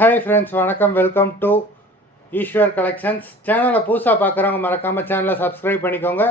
Hi friends, வணக்கம். Welcome to Eswar collections. சேனலை புதுசாக பார்க்குறவங்க மறக்காமல் சேனலை சப்ஸ்கிரைப் பண்ணிக்கோங்க.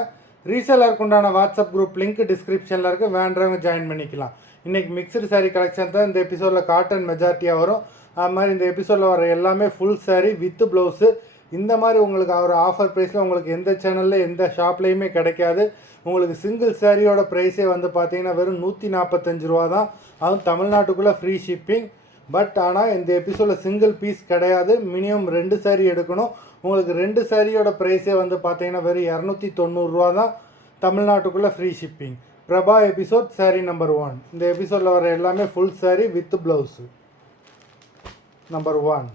ரீசேலருக்கு உண்டான வாட்ஸ்அப் குரூப் லிங்க் டிஸ்கிரிப்ஷனில் இருக்குது, வேண்டவங்க ஜாயின் பண்ணிக்கலாம். இன்றைக்கி மிக்சடு சாரீ கலெக்ஷன் தான் இந்த எபிசோடில் காட்டன் மெஜாரிட்டியாக வரும். அது மாதிரி இந்த எபிசோடில் வர எல்லாமே ஃபுல் சாரீ வித் ப்ளவுஸு. இந்த மாதிரி உங்களுக்கு ஒரு ஆஃபர் ப்ரைஸில் உங்களுக்கு எந்த சேனலில் எந்த ஷாப்லேயுமே கிடைக்காது. உங்களுக்கு சிங்கிள் சாரியோட ப்ரைஸே வந்து பார்த்தீங்கன்னா வெறும் 145 ரூபா தான். அதுவும் தமிழ்நாட்டுக்குள்ளே ஃப்ரீ ஷிப்பிங். பட் ஆனால் இந்த எபிசோடில் சிங்கிள் பீஸ் கிடையாது, மினிமம் 2 சாரீ எடுக்கணும். உங்களுக்கு 2 சாரியோட ப்ரைஸே வந்து பார்த்தீங்கன்னா வெறும் 290 ரூபா தான். தமிழ்நாட்டுக்குள்ளே free shipping. Prabha episode sari number 1. இந்த எபிசோடில் வர எல்லாமே full sari with blouse. Number 1.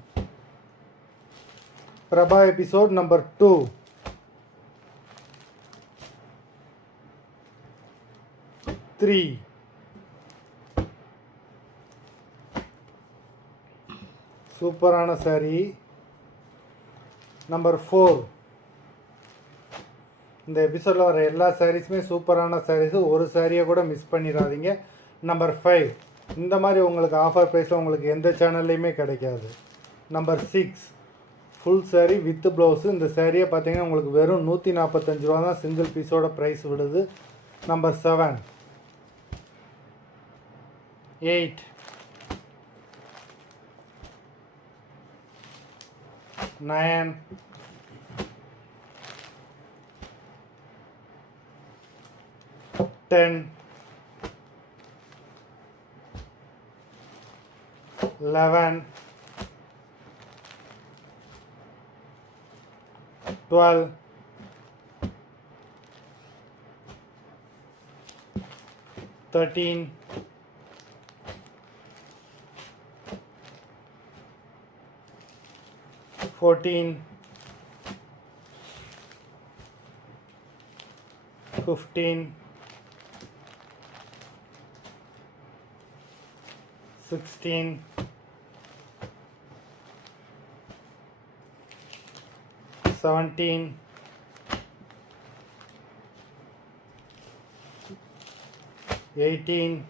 Prabha episode number 2. Three. சூப்பரான சாரீ நம்பர் 4. இந்த எபிசோடில் வர எல்லா சாரீஸுமே சூப்பரான சாரீஸு, ஒரு சாரியை கூட மிஸ் பண்ணிடாதீங்க. நம்பர் 5. இந்த மாதிரி உங்களுக்கு ஆஃபர் ப்ரைஸில் உங்களுக்கு எந்த சேனல்லையுமே கிடைக்காது. Number 6. Full sari with blouse. இந்த சாரியை பார்த்தீங்கன்னா உங்களுக்கு வெறும் 145 ரூபா தான் சிங்கிள் பீஸோட ப்ரைஸ் விடுது. நம்பர் 7. 8. 9. 10. 11. 12. 13. 14. 15. 16. 17. 18.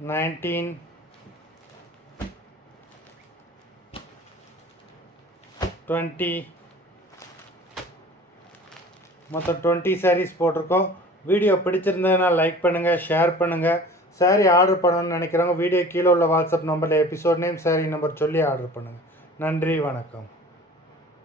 19. 20. மொத்தம் 20 சாரீஸ் போட்டிருக்கோம். வீடியோ பிடிச்சிருந்ததுன்னா லைக் பண்ணுங்கள், ஷேர் பண்ணுங்கள். சாரீ ஆர்டர் பண்ணணும்னு நினைக்கிறவங்க வீடியோ கீழே உள்ள வாட்ஸ்அப் நம்பரில் எபிசோட் நேம், சாரீ நம்பர் சொல்லி ஆர்டர் பண்ணுங்கள். நன்றி, வணக்கம்.